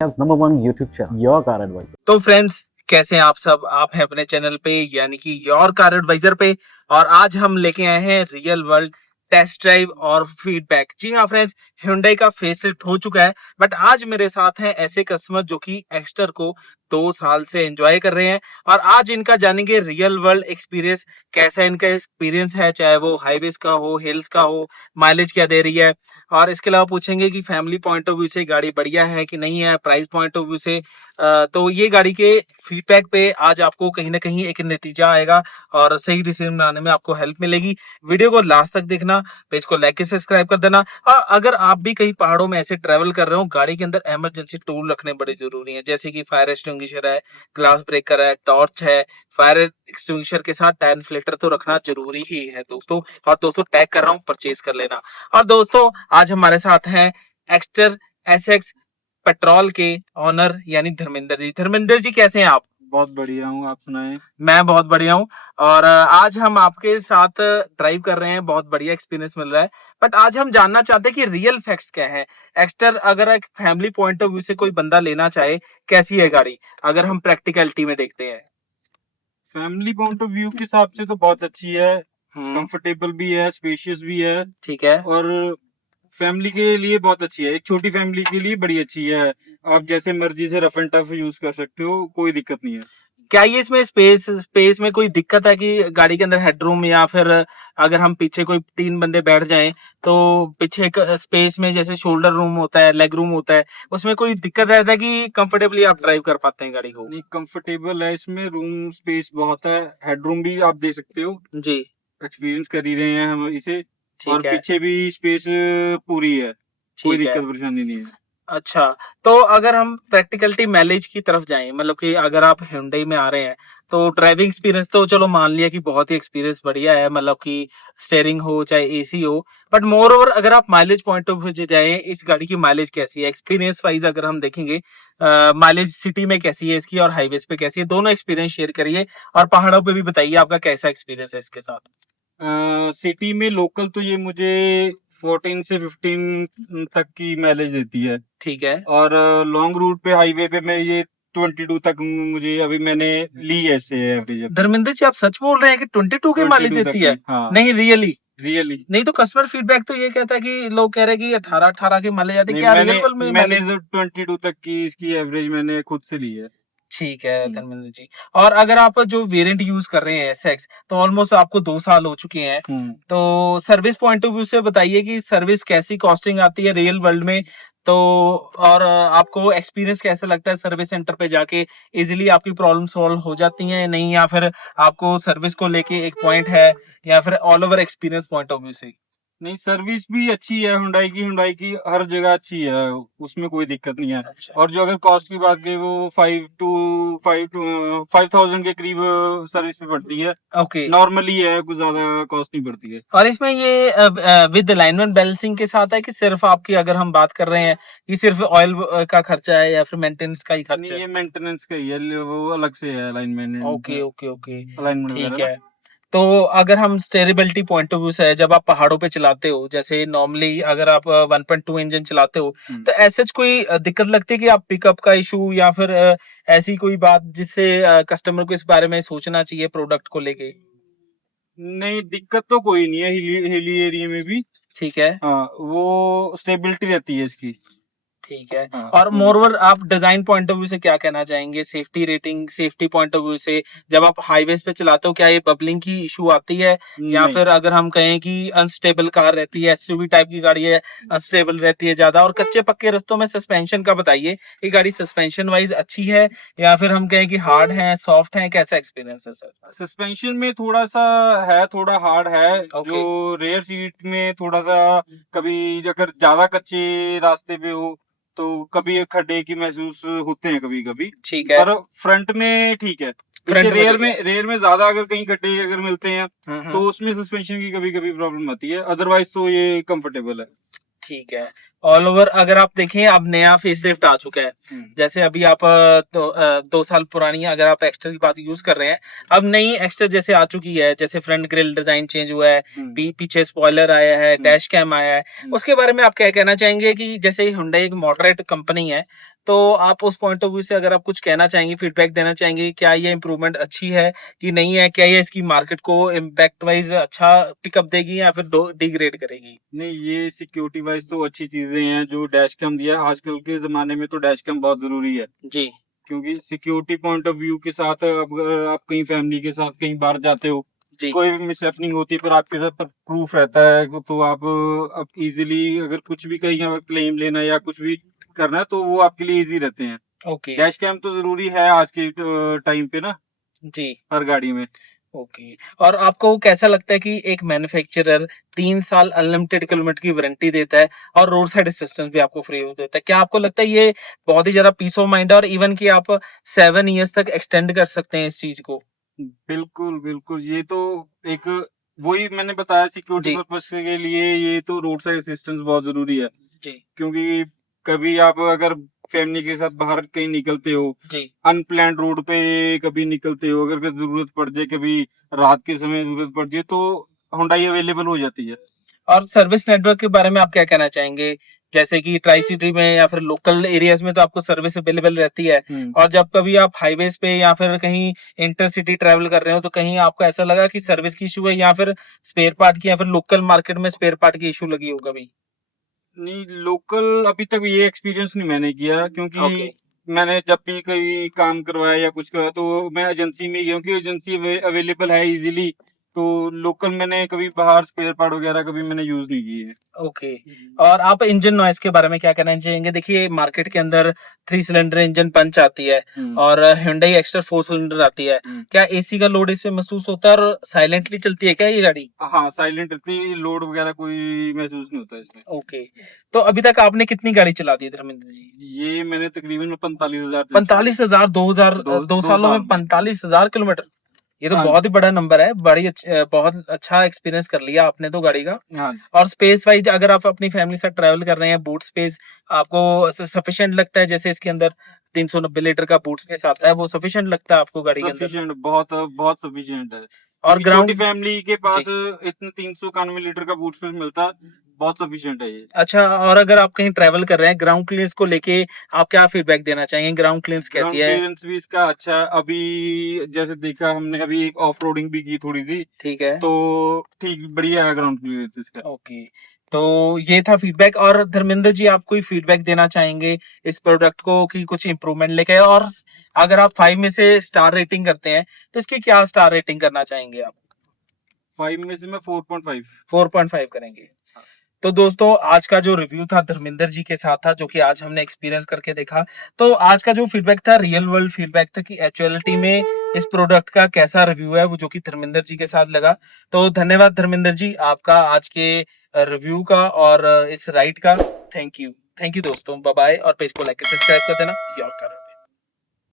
India's #1 YouTube channel, Your Car Advisor. तो friends, कैसे हैं आप सब? आप हैं अपने चैनल पे यानी कि योर कार एडवाइजर पे। और आज हम लेके आए हैं रियल वर्ल्ड टेस्ट ड्राइव और फीडबैक। जी हाँ फ्रेंड्स, Hyundai का फेसलिफ्ट हो चुका है, बट आज मेरे साथ हैं ऐसे कस्टमर जो कि एक्स्टर को 2 साल से एंजॉय कर रहे हैं और आज इनका जानेंगे रियल वर्ल्ड एक्सपीरियंस। कैसा इनका एक्सपीरियंस है, चाहे वो हाईवेज का हो, हिल्स का हो, माइलेज क्या दे रही है। और इसके अलावा पूछेंगे कि फैमिली पॉइंट ऑफ व्यू से गाड़ी बढ़िया है कि नहीं है, प्राइस पॉइंट ऑफ व्यू से। तो ये गाड़ी के फीडबैक पे आज आपको कहीं ना कहीं एक नतीजा आएगा और सही डिसीजन बनाने में आपको हेल्प मिलेगी। वीडियो को लास्ट तक देखना, पेज को लाइक सब्सक्राइब कर देना। और अगर आप भी कहीं पहाड़ों में ऐसे ट्रेवल कर रहे हो, गाड़ी के अंदर इमरजेंसी टूल रखने बड़े जरूरी हैं, जैसे कि फायर एक्सटिंग्विशर है, ग्लास ब्रेकर है, टॉर्च है। फायर एक्सटिंग्विशर के साथ टायर इन्फ्लेटर तो रखना जरूरी ही है दोस्तों। और दोस्तों, टैग कर रहा हूँ, परचेज कर लेना। और दोस्तों, आज हमारे साथ हैं एक्स्टर एसएक्स पेट्रोल के ऑनर यानी धर्मेंद्र जी। धर्मेंद्र जी, कैसे हैं आप? बहुत बढ़िया हूँ, आप सुनाएं। मैं बहुत बढ़िया हूँ। और आज हम आपके साथ ड्राइव कर रहे हैं, बहुत बढ़िया एक्सपीरियंस मिल रहा है। बट आज हम जानना चाहते हैं कि रियल फैक्ट्स क्या है। एक्स्टर अगर एक फैमिली पॉइंट ऑफ व्यू से कोई बंदा लेना चाहे, कैसी है गाड़ी अगर हम प्रैक्टिकलिटी में देखते हैं? फैमिली पॉइंट ऑफ व्यू के हिसाब से तो बहुत अच्छी है, कंफर्टेबल भी है, स्पेशियस भी है ठीक है। और फैमिली के लिए बहुत अच्छी है। एक छोटी फैमिली के लिए बड़ी अच्छी है। आप जैसे मर्जी से रफ एंड टफ यूज कर सकते हो, कोई दिक्कत नहीं है। क्या ये इसमें स्पेस में कोई दिक्कत है कि गाड़ी के अंदर हेडरूम, या फिर अगर हम पीछे कोई 3 बंदे बैठ जाएं तो पीछे एक स्पेस में जैसे शोल्डर रूम होता है, लेग रूम होता है, उसमें कोई दिक्कत रहता है कि कंफर्टेबली आप ड्राइव कर पाते हैं गाड़ी को? नहीं, कंफर्टेबल है, इसमें रूम स्पेस बहुत है, हेडरूम भी आप दे सकते हो। जी, एक्सपीरियंस कर ही रहे हैं हम इसे। और ठीक है, पीछे भी स्पेस पूरी है, कोई ठीक है। दिक्कत परेशानी नहीं है। अच्छा, तो अगर हम प्रैक्टिकलिटी माइलेज की तरफ जाएं, मतलब कि अगर आप Hyundai में आ रहे हैं, तो ड्राइविंग एक्सपीरियंस तो चलो मान लिया कि बहुत ही एक्सपीरियंस बढ़िया है, मतलब कि स्टीयरिंग हो चाहे एसी हो। बट मोर ओवर अगर आप माइलेज पॉइंट ऑफ व्यू से जाएं, इस गाड़ी की माइलेज कैसी है एक्सपीरियंस वाइज अगर हम देखेंगे? माइलेज सिटी में कैसी है इसकी और हाईवेज पे कैसी है, दोनों एक्सपीरियंस शेयर करिए। और पहाड़ों पे भी बताइए आपका कैसा एक्सपीरियंस है इसके साथ। सिटी में लोकल तो ये मुझे 14 से 15 तक की माइलेज देती है। ठीक है। और लॉन्ग रूट पे, हाईवे पे मैं ये 22 तक मुझे अभी मैंने ली है इससे एवरेज अपनी। धर्मेंद्र जी, आप सच बोल रहे हैं कि 22 की माइलेज 22 तक देती है? की, हाँ। नहीं, रियली? रियली नहीं तो कस्टमर फीडबैक तो ये कहता है कि लोग कह रहे हैं कि 18 की माइलेज आती है। नहीं, क्या मैंने रियल वर्ल्ड में मैंने माइलेज? 22 तक की इसकी एवरेज मैंने खुद से ली है। ठीक है धर्मेंद्र जी। और अगर आप जो वेरिएंट यूज कर रहे हैं एसएक्स, तो ऑलमोस्ट आपको 2 साल हो चुके हैं। तो सर्विस पॉइंट ऑफ व्यू से बताइए कि सर्विस कैसी कॉस्टिंग आती है रियल वर्ल्ड में। तो और आपको एक्सपीरियंस कैसा लगता है सर्विस सेंटर पे जाके? इजीली आपकी प्रॉब्लम सॉल्व हो जाती है नहीं, या फिर आपको सर्विस को लेके एक पॉइंट है, या फिर all over experience point of view से? नहीं, सर्विस भी अच्छी है, हुंडई की हर जगह अच्छी है, उसमें कोई दिक्कत नहीं है। अच्छा, और जो अगर कॉस्ट की बात करें, वो 5,000 के करीब सर्विस पे पड़ती है। ओके। नॉर्मली है, कुछ ज्यादा कॉस्ट नहीं पड़ती है। और इसमें ये विद अलाइनमेंट बैलेंसिंग के साथ है कि सिर्फ आपकी, अगर हम बात कर रहे हैं कि सिर्फ ऑयल का खर्चा है या फिर मेंटेनेंस का ही खर्चा नहीं, है? ये मेंटेनेंस का ही है, वो अलग से है, alignment okay, okay, okay. Alignment ठीक वगैरह ना। है। तो अगर हम स्टेरेबिलिटी पॉइंट ऑफ व्यू से है, जब आप पहाड़ों पे चलाते हो, जैसे नॉर्मली अगर आप 1.2 इंजन चलाते हो, तो ऐसे कोई दिक्कत लगती है कि आप पिकअप का इशू, या फिर ऐसी कोई बात जिससे कस्टमर को इस बारे में सोचना चाहिए प्रोडक्ट को लेके? नहीं, दिक्कत तो कोई नहीं है, हिली एरिया में भी। ठीक है। हाँ, वो स्टेबिलिटी रहती है इसकी। ठीक है। हाँ, और कोई मोरओवर दिक्कत आप डिजाइन पॉइंट ऑफ व्यू से क्या कहना चाहेंगे? Safety rating, safety point of view से जब आप हाईवेज पे चलाते हो, क्या ये बबलिंग की इशू आती है? या नहीं। फिर अगर हम कहें कि अनस्टेबल कार रहती है, एसयूवी टाइप की गाड़ी है, अनस्टेबल रहती है ज्यादा? और कच्चे पक्के रास्तों में सस्पेंशन का बताइए, ये गाड़ी सस्पेंशन वाइज अच्छी है, या फिर हम कहें कि हार्ड है, सॉफ्ट है, कैसा एक्सपीरियंस है सर? सस्पेंशन में थोड़ा सा है, थोड़ा हार्ड है। ओके। जो रेयर सीट में थोड़ा सा, कभी अगर ज्यादा कच्चे रास्ते पे हो तो कभी खड्डे की महसूस होते हैं कभी कभी। ठीक है। पर फ्रंट में ठीक है। फ्रंट पीछे में रेयर ठीक है। में रेयर में ज्यादा अगर कहीं खड्डे अगर मिलते हैं हम्म। तो उसमें सस्पेंशन की कभी कभी प्रॉब्लम आती है, अदरवाइज तो ये कंफर्टेबल है। ठीक है। ऑल ओवर अगर आप देखें, अब नया फेसलिफ्ट आ चुका है। जैसे अभी आप 2 साल पुरानी अगर आप एक्स्ट्रा की बात यूज कर रहे हैं, अब नई एक्स्ट्रा जैसे आ चुकी है, जैसे फ्रंट ग्रिल डिजाइन चेंज हुआ है, पीछे स्पॉइलर आया है, डैश कैम आया है, उसके बारे में आप क्या कहना चाहेंगे? कि जैसे Hyundai एक मॉडरेट कंपनी है, तो आप उस पॉइंट ऑफ व्यू से अगर आप कुछ कहना चाहेंगे, फीडबैक देना चाहेंगे, क्या ये इम्प्रूवमेंट अच्छी है कि नहीं है? क्या ये इसकी मार्केट को इम्पैक्ट वाइज अच्छा पिकअप देगी या फिर डिग्रेड करेगी? नहीं, ये सिक्योरिटी वाइज तो अच्छी चीजें हैं जो डैश कैम दिया है। आजकल के जमाने में तो डैश कैम बहुत जरूरी है, जी क्योंकि सिक्योरिटी पॉइंट ऑफ व्यू के साथ अगर आप कहीं फैमिली के साथ कहीं बाहर जाते हो, जी कोई भी मिसहैपनिंग होती है पर आपके साथ प्रूफ रहता है, तो आप इजीली अगर कुछ भी कहीं क्लेम लेना या कुछ भी करना है तो वो आपके लिए इजी रहते हैं। ओके डैश कैम तो जरूरी है आज के टाइम पे ना, जी हर गाड़ी में। ओके। और आपको कैसा लगता है कि एक मैन्युफैक्चरर 3 साल अनलिमिटेड किलोमीटर की वारंटी देता है और रोड साइड असिस्टेंस भी आपको फ्री देता है, क्या आपको लगता है ये बहुत ही ज्यादा पीस ऑफ माइंड है और इवन कि आप 7 years तक एक्सटेंड कर सकते हैं इस चीज को? बिल्कुल बिल्कुल, ये तो एक वही मैंने बताया, सिक्योरिटी जी पर्पस के लिए ये तो रोड साइड असिस्टेंस बहुत जरूरी है। जी क्योंकि कभी आप अगर फैमिली के साथ बाहर कहीं निकलते हो, जी अनप्लान रोड पे कभी निकलते हो, अगर कभी जरूरत पड़ जाए, कभी रात के समय जरूरत पड़ जाए, तो हुंडई अवेलेबल हो जाती है। और सर्विस नेटवर्क के बारे में आप क्या कहना चाहेंगे? जैसे कि ट्राई सिटी में या फिर लोकल एरियाज में तो आपको सर्विस अवेलेबल रहती है, और जब कभी आप हाईवेज पे या फिर कहीं इंटरसिटी ट्रैवल कर रहे हो तो कहीं आपको ऐसा लगा कि सर्विस की इशू है या फिर स्पेयर पार्ट की या फिर लोकल मार्केट में स्पेयर पार्ट की इशू लगी हो कभी? नहीं, लोकल अभी तक ये एक्सपीरियंस नहीं मैंने किया, क्योंकि ओके मैंने जब भी कहीं काम करवाया या कुछ करवाया तो मैं एजेंसी में ही गया, क्योंकि एजेंसी अवेलेबल है इजीली। तो लोकल मैंने कभी बाहर स्पेयर पार्ट वगैरह कभी मैंने यूज नहीं किए। ओके। और आप इंजन नॉइस के बारे में क्या कहना चाहेंगे? देखिए मार्केट के अंदर 3 सिलेंडर इंजन पंच आती है और Hyundai एक्स्ट्रा 4 सिलेंडर आती है, क्या एसी का लोड इस पे महसूस होता है और साइलेंटली चलती है क्या ये गाड़ी? हाँ, साइलेंट रहती है, लोड वगैरह कोई महसूस नहीं होता इसमें। ओके। तो अभी तक आपने कितनी गाड़ी चला दी है धर्मेंद्र जी? ये मैंने तकरीबन 45,000 45,000 दो 2 दो सालों में साल में। 45,000 किलोमीटर? ये तो हाँ बहुत ही बड़ा नंबर है, बहुत अच्छा एक्सपीरियंस कर लिया आपने तो गाड़ी का। हाँ, और स्पेस वाइज अगर आप अपनी फैमिली के साथ ट्रैवल कर रहे हैं, बूट स्पेस आपको सफिशिएंट लगता है? जैसे इसके अंदर 390 लीटर का बूट स्पेस आता है, वो सफिशिएंट लगता है आपको गाड़ी के अंदर? सफिशिएंट, बहुत बहुत सफिशिएंट है, और क्योंकि छोटी ग्राउंड फैमिली के जी पास इतने 391 लीटर का बूट स्पेस मिलता है, बहुत सफिशिएंट है ये। अच्छा। और अगर आप कहीं ट्रैवल कर रहे हैं, ग्राउंड क्लियरेंस को लेके आप क्या फीडबैक देना चाहेंगे? ग्राउंड क्लियरेंस कैसी ग्राउंड है? क्लियरेंस भी इसका अच्छा है। अभी जैसे देखा हमने, अभी एक ऑफ रोडिंग भी की थोड़ी सी, ठीक है तो ठीक बढ़िया है ग्राउंड क्लियरेंस इसका। ओके। तो ये था फीडबैक। और धर्मेंद्र जी आप कोई फीडबैक देना चाहेंगे इस प्रोडक्ट को कि कुछ इंप्रूवमेंट लेके आए? और अगर आप 5 में से स्टार रेटिंग करते हैं तो इसकी क्या स्टार रेटिंग करना चाहेंगे आप? 5 में से मैं 4.5। 4.5 करेंगे। तो दोस्तों आज का जो रिव्यू था धर्मेंद्र जी के साथ था, जो कि आज हमने एक्सपीरियंस करके देखा। तो आज का जो फीडबैक था रियल वर्ल्ड फीडबैक था कि एक्चुअलिटी में इस प्रोडक्ट का कैसा रिव्यू है, वो जो कि धर्मेंद्र जी के साथ लगा। तो धन्यवाद धर्मेंद्र जी आपका आज के रिव्यू का और इस राइड का। थैंक यू दोस्तों, बाय बाय। और पेज को लाइक सब्सक्राइब कर देना। Your car.